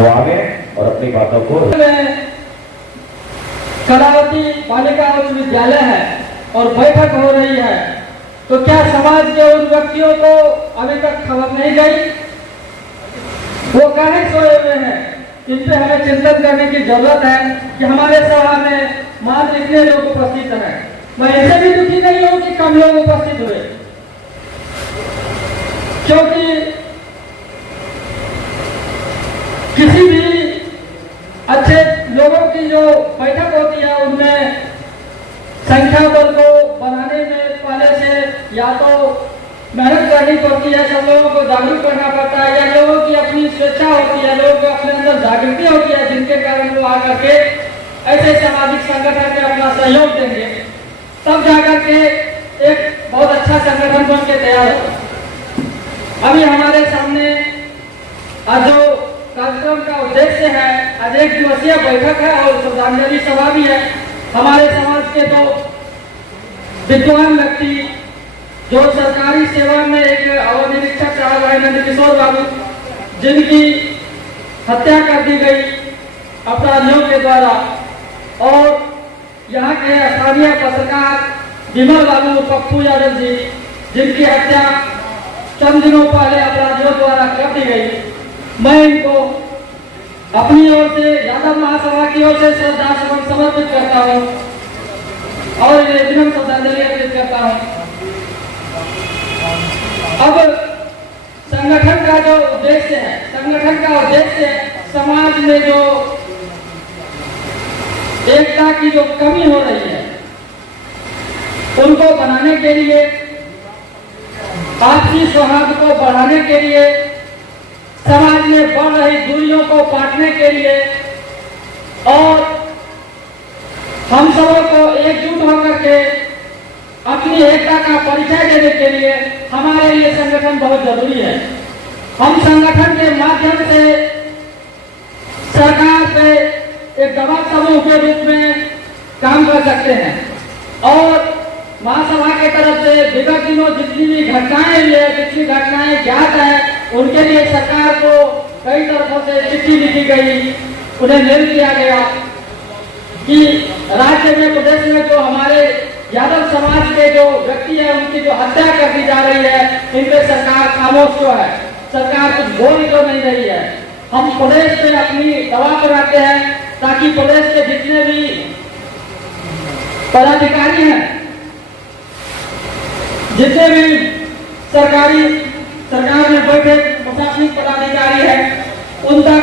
वो आगे और अपनी बातों को। कलावती बालिका उच्च विद्यालय है और बैठक हो रही है, तो क्या समाज के उन व्यक्तियों को अभी तक खबर नहीं गई? वो काहे सोए हुए हैं? इन पे हमें चिंतन करने की जरूरत है कि हमारे सभा में मात्र इतने लोग उपस्थित हैं। मैं ऐसे भी दुखी नहीं हूं कि कम लोग उपस्थित हुए, क्योंकि किसी भी अच्छे लोगों की जो बैठक होती है उनमें संख्या बल को बढ़ाने में पहले से या तो मेहनत करनी पड़ती है, सब लोगों को जागरूक करना पड़ता है, या लोगों की अपनी स्वेच्छा होती है, लोगों को अपने अंदर जागृति होती है, जिनके कारण वो आकर के ऐसे सामाजिक संगठन में अपना सहयोग देंगे, तब जाकर के एक बहुत अच्छा संगठन बन के तैयार हो। अभी हमारे सामने आज जो कार्यक्रम का उद्देश्य है, आज 1 दिवसीय बैठक है और श्रद्धांजलि सभा भी है। हमारे समाज के दो विद्वान व्यक्ति जो सरकारी सेवा में एक अवर निरीक्षक साहब है नंद किशोर बाबू, जिनकी हत्या कर दी गई अपराधियों के द्वारा, और यहाँ के स्थानीय पत्रकार विमल बाबू पप्पू यादव जी, जिनकी हत्या चंद दिनों पहले अपराधियों द्वारा कर दी गई, मैं इनको अपनी ओर से यादव महासभा की ओर से श्रद्धा सुमन समर्पित करता हूँ और विनम्र श्रद्धांजलि अर्पित करता हूँ। अब संगठन का जो उद्देश्य है, संगठन का उद्देश्य समाज में जो एकता की जो कमी हो रही है उनको बनाने के लिए, आपसी सौहार्द को बढ़ाने के लिए, समाज में बढ़ रही दूरियों को पाटने के लिए और हम सबों को एकजुट होकर के अपनी एकता का परिचय देने के लिए हमारे लिए संगठन बहुत जरूरी है। हम संगठन के माध्यम से सरकार पे एक दबाव समूह के रूप में काम कर सकते हैं और महासभा के तरफ से विगत दिनों जितनी भी घटनाएं हुई है, जितनी घटनाएं ज्ञात है, उनके लिए सरकार को कई तरफों से चिट्ठी लिखी गई, उन्हें मेल किया गया कि राज्य में, प्रदेश में जो हमारे यादव समाज के जो व्यक्ति है उनकी जो हत्या कर दी जा रही है, इन पे सरकार खामोश क्यों है, सरकार कुछ बोल क्यों नहीं रही है। हम प्रदेश पे अपनी दबाव बनाते हैं ताकि प्रदेश के जितने भी पदाधिकारी हैं, जितने भी सरकार में बैठे प्रशासनिक पदाधिकारी हैं, उन तक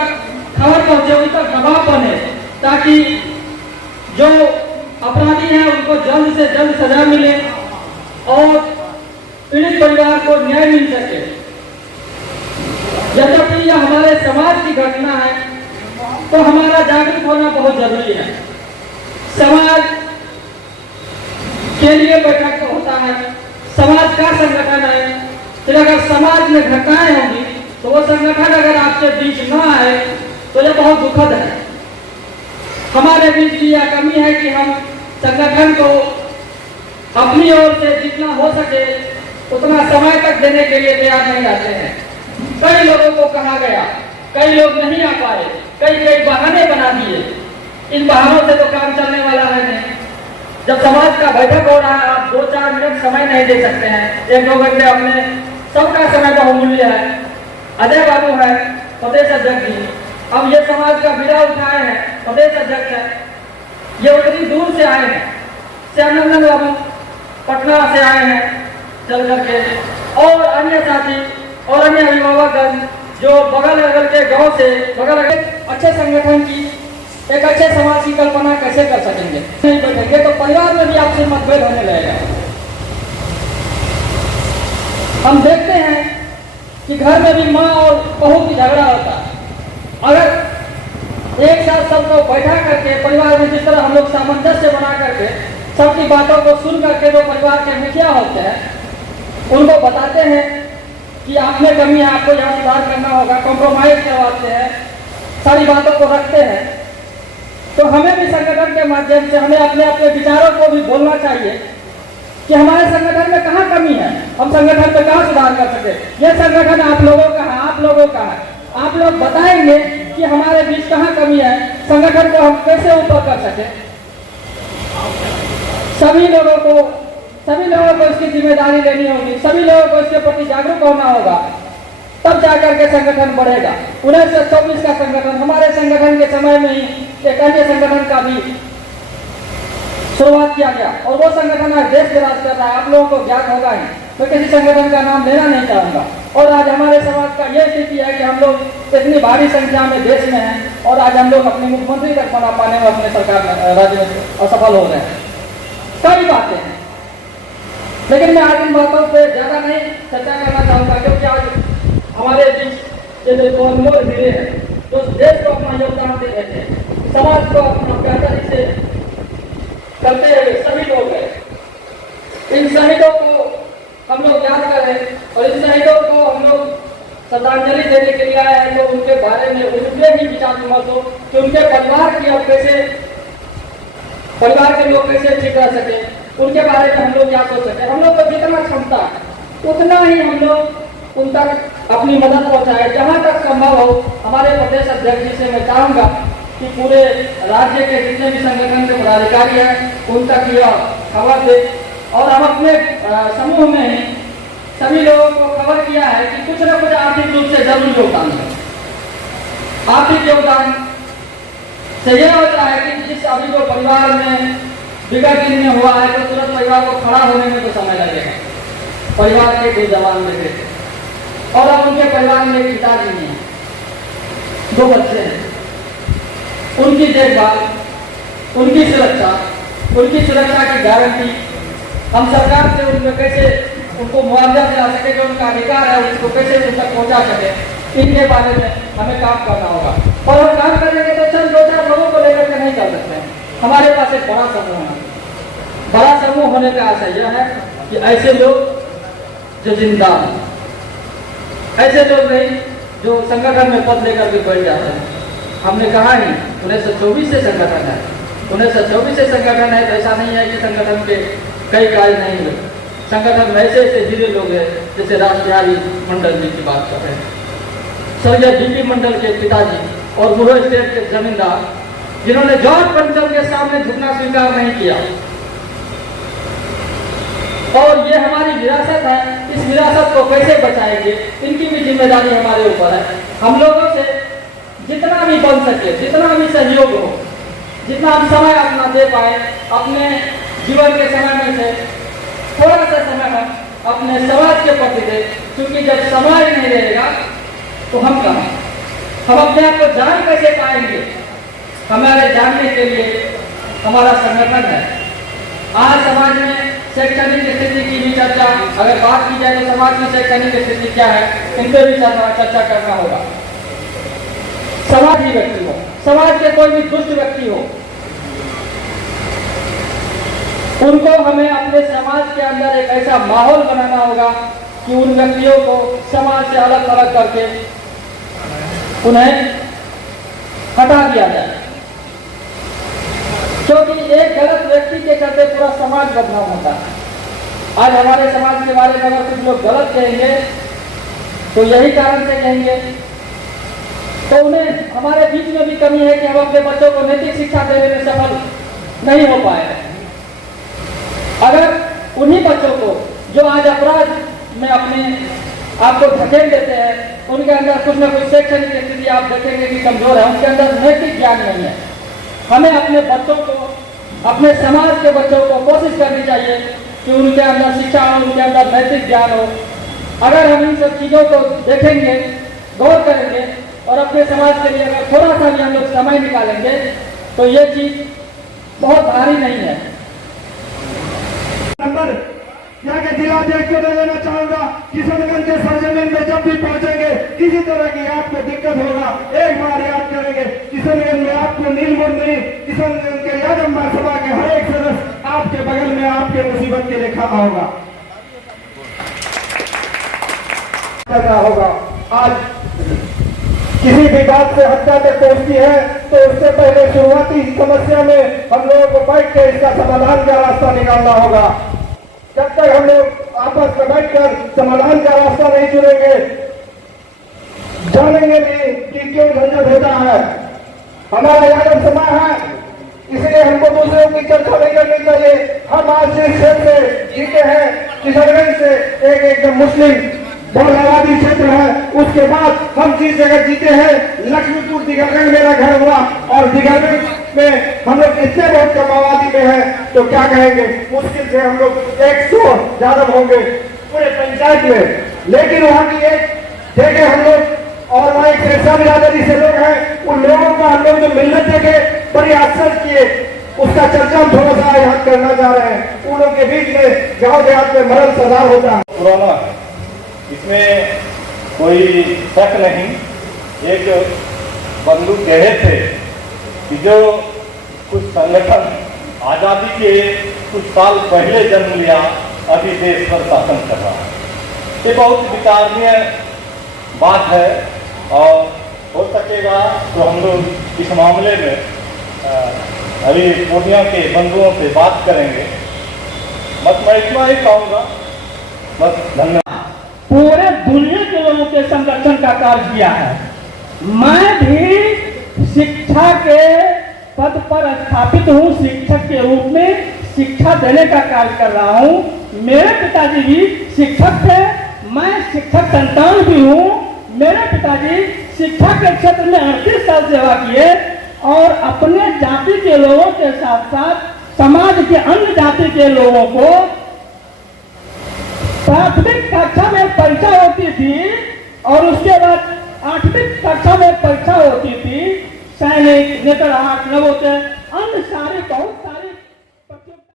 खबर पहुंचे, उन तक दबाव बने, ताकि जो अपराधी हैं उनको जल्द से जल्द सजा मिले और पीड़ित परिवार को न्याय मिल सके। यद्यपि यह हमारे समाज की घटना है तो हमारा जागरूक होना बहुत जरूरी है। समाज के लिए बैठक होता है, समाज का संगठन है, फिर अगर समाज में घटनाएं होंगी तो वो संगठन अगर आपके बीच न आए तो यह बहुत दुखद है। हमारे बीच भी यह कमी है कि हम संगठन को अपनी ओर से जितना हो सके उतना समय तक देने के लिए तैयार नहीं रहते हैं। कई लोगों को कहा गया, कई लोग नहीं आ पाए, कई बहाने बना दिए। इन बहानों से तो काम चलने वाला है नहीं। जब समाज का बैठक हो रहा है, आप 2-4 मिनट समय नहीं दे सकते हैं, 1-2 घंटे अपने सबका समय बहुमूल्य है। अजय बाबू है प्रदेश अध्यक्ष जी, अब ये समाज का बीड़ा उठाए हैं, प्रदेश अध्यक्ष है, ये उतनी दूर से आए हैं, श्यामनंदन बाबू पटना से आए हैं चल करके, और अन्य साथी और अन्य अभिभावक जो बगल अगल के गांव से बगल अच्छे संगठन की, एक अच्छे समाज की कल्पना कैसे कर सकेंगे? नहीं बैठेंगे तो परिवार में भी आपसे मतभेद होने लगेगा। हम देखते हैं कि घर में भी माँ और बहू की झगड़ा होता है। अगर एक साथ सबको बैठा करके परिवार में जिस तरह हम लोग सामंजस्य बना करके सबकी बातों को सुन करके जो परिवार के मुखिया होते हैं उनको बताते हैं कि आप में कमी है, आपको यहाँ सुधार करना होगा, कॉम्प्रोमाइज करवाते हैं, सारी बातों को रखते हैं, तो हमें भी संगठन के माध्यम से हमें अपने अपने विचारों को भी बोलना चाहिए कि हमारे संगठन में कहाँ कमी है, हम संगठन में कहाँ सुधार कर सके। यह संगठन आप लोगों का है, आप लोगों का है। आप लोग बताएंगे कि हमारे बीच कहाँ कमी है, संगठन को हम कैसे ऊपर कर सके। सभी लोगों को इसकी जिम्मेदारी लेनी होगी, सभी लोगों को इसके प्रति जागरूक होना होगा, तब जाकर के संगठन बढ़ेगा। 1924 का संगठन, हमारे संगठन के समय में ही एक अन्य संगठन का भी शुरुआत किया गया और वो संगठन आज देश में राज कर रहा है। आप लोगों को ज्ञात होगा ही, तो किसी संगठन का नाम लेना नहीं चाहूंगा। और आज हमारे समाज का यह स्थिति है कि हम लोग इतनी भारी संख्या में देश में हैं और आज हम लोग अपने मुख्यमंत्री तक बना पाने में अपने सरकार राज्य में असफल हो रहे हैं। कई बातें हैं, लेकिन मैं आज इन बातों पर ज्यादा नहीं चर्चा करना चाहूंगा, क्योंकि आज हमारे बीच ये जो अनमोल हीरे हैं, तो देश को अपना योगदान दे रहे थे, समाज को अपना बेहतरी से करते हुए सभी लोग हैं। इन शहीदों को हम लोग याद करें और इन शहीदों को हम लोग श्रद्धांजलि देने के लिए आए हैं, तो उनके बारे में उनके भी विचार विमर्श हो कि उनके परिवार की अब कैसे, परिवार के लोग कैसे ठीक रह सके, उनके बारे में हम लोग क्या सोच सके। हम लोग को जितना क्षमता है उतना ही हम लोग उन तक अपनी मदद पहुंचाए, जहां तक संभव हो। हमारे प्रदेश अध्यक्ष जी से मैं चाहूंगा कि पूरे राज्य के जितने भी संगठन के पदाधिकारी हैं उन तक यह खबर दे, और हम अपने समूह में ही सभी लोगों को खबर किया है कि कुछ न कुछ आर्थिक रूप से जरूर योगदान है। आर्थिक योगदान से यह होता है कि जिस अभी जो परिवार में विगत दिन में हुआ है, तो तुरंत परिवार को खड़ा होने में तो समय लगेगा। परिवार के 2 जवान बेटे थे और अब उनके परिवार में एक पिताजी नहीं है, 2 बच्चे हैं। उनकी देखभाल, उनकी सुरक्षा की गारंटी हम सरकार से उनको कैसे उनको मुआवजा दिला सके, जो उनका अधिकार है उसको कैसे उन तक पहुंचा सके, इनके बारे में हमें काम करना होगा। और हम काम करेंगे तो चंद 2-4 लोगों को लेकर के नहीं कर सकते हैं। हमारे पास एक बड़ा समूह है। बड़ा समूह होने का आशय यह है कि ऐसे लोग जो जिंदा, ऐसे लोग नहीं जो संगठन में पद लेकर के बैठ जाते हैं। हमने कहा ही 1924 से संगठन है, 1924 से संगठन है, तो ऐसा नहीं है कि संगठन के कई कार्य नहीं हुए। संगठन में ऐसे हीरे लोग हैं, जैसे रामबिहारी मंडल जी की बात कर रहे हैं, स्वर्गीय डीपी मंडल के पिताजी और बुरो स्टेट के जमींदार, जिन्होंने जॉर्ज पंचम के सामने झुकना स्वीकार नहीं किया। और ये हमारी विरासत है, इस विरासत को कैसे बचाएंगे, इनकी भी जिम्मेदारी हमारे ऊपर है। हम लोगों से जितना भी बन सके, जितना भी सहयोग हो, जितना हम समय अपना दे पाए, अपने जीवन के समय में से थोड़ा सा समय हम अपने समाज के प्रति दे, क्योंकि जब समाज नहीं रहेगा तो हम कहाँ, हम अपने आप को जान कैसे पाएंगे। हमारे जानने के लिए हमारा संगठन है। आज समाज में शैक्षणिक स्थिति की भी चर्चा अगर बात की जाए तो समाज की शैक्षणिक स्थिति क्या है, इन पर भी चर्चा करना होगा। समाजी व्यक्ति हो, समाज के कोई भी दुष्ट व्यक्ति हो, उनको हमें अपने समाज के अंदर एक ऐसा माहौल बनाना होगा कि उन व्यक्तियों को समाज से अलग अलग करके उन्हें हटा दिया जाए, क्योंकि एक गलत व्यक्ति के चलते पूरा समाज बदनाम होता है। आज हमारे समाज के बारे में अगर कुछ लोग गलत कहेंगे तो यही कारण से कहेंगे, तो उन्हें हमारे बीच में भी कमी है कि हम अपने बच्चों को नैतिक शिक्षा देने में सफल नहीं हो पाए। अगर उन्हीं बच्चों को जो आज अपराध में अपने आप को धकेल देते हैं, उनके अंदर कुछ न कुछ शैक्षणिक स्थिति आप देखेंगे कि कमजोर है, उनके अंदर नैतिक ज्ञान नहीं है। हमें अपने बच्चों को, अपने समाज के बच्चों को कोशिश करनी चाहिए कि उनके अंदर शिक्षा हो, उनके अंदर नैतिक ज्ञान हो। अगर हम इन सब चीज़ों को देखेंगे, गौर करेंगे और अपने समाज के लिए अगर थोड़ा सा भी हम लोग समय निकालेंगे तो ये चीज़ बहुत भारी नहीं है। नंबर यहाँ के जिलाध्यक्ष को देना चाहूंगा, किशनगंज के सरजमीन में जब भी पहुंचेंगे किसी तरह की आपको दिक्कत होगा, एक बार याद करेंगे किशनगंज में आपको नीलमुर्गी, किशनगंज के यादव सभा के हर एक सदस्य आपके बगल में आपके मुसीबत के लिए खड़ा होगा, करना होगा। आज किसी भी बात से हत्या तक पहुंचती है तो उससे पहले शुरुआती समस्या में हम लोगों को बैठ के इसका समाधान का रास्ता निकालना होगा। जब तक हम लोग आपस में बैठकर समाधान का रास्ता नहीं चुनेंगे, जानेंगे भी कि क्यों झंझट होता है। हमारा यादव समाज है, इसलिए हमको दूसरों की चर्चा नहीं करनी चाहिए। हम आज जिस क्षेत्र से जीते हैं, किशनगंज से एक एकदम मुस्लिम बहुत आबादी क्षेत्र है, उसके बाद हम जिस जगह जीते हैं लक्ष्मीपुर दिगरगंज मेरा घर हुआ, और दिगरगंज में हम लोग इतने बहुत कम आबादी में है तो क्या कहेंगे, मुश्किल से हम लोग 100 यादव होंगे पूरे पंचायत में। लेकिन वहाँ की एक देखे हम लोग, और वहाँ एक सिरसा बिरादरी से लोग हैं, उन लोगों का हम लोग जो मिलत देखे बड़ी असर किए, उसका चर्चा हम थोड़ा सा याद करना चाह रहे हैं। उन लोगों के बीच में गांव देहात में मरल सजाव होता है। पुराना है, इसमें कोई शक नहीं। एक बंधु कहे थे कि जो कुछ संगठन आजादी के कुछ साल पहले जन्म लिया, अभी देश पर शासन कर रहा है। ये बहुत विचारणीय बात है, और हो सकेगा तो हम लोग इस मामले में अभी पूर्णिया के बंधुओं से बात करेंगे। बस मैं इतना ही कहूँगा, बस धन्यवाद। पूरे दुनिया के लोगों के संरक्षण का कार्य किया है। मैं भी शिक्षा के पद पर स्थापित हूँ, शिक्षक के रूप में शिक्षा देने का कार्य कर रहा हूँ। मेरे पिताजी भी शिक्षक थे, मैं शिक्षक संतान भी हूँ। मेरे पिताजी शिक्षा के क्षेत्र में 38 साल सेवा किए, और अपने जाति के लोगों के साथ साथ समाज के अन्य जाति के लोगों को प्राथमिक कक्षा में परीक्षा होती थी, और उसके बाद 8वीं कक्षा में परीक्षा होती थी। सैनिक, नेतरहाट, नवोदय, अन्य सारे बहुत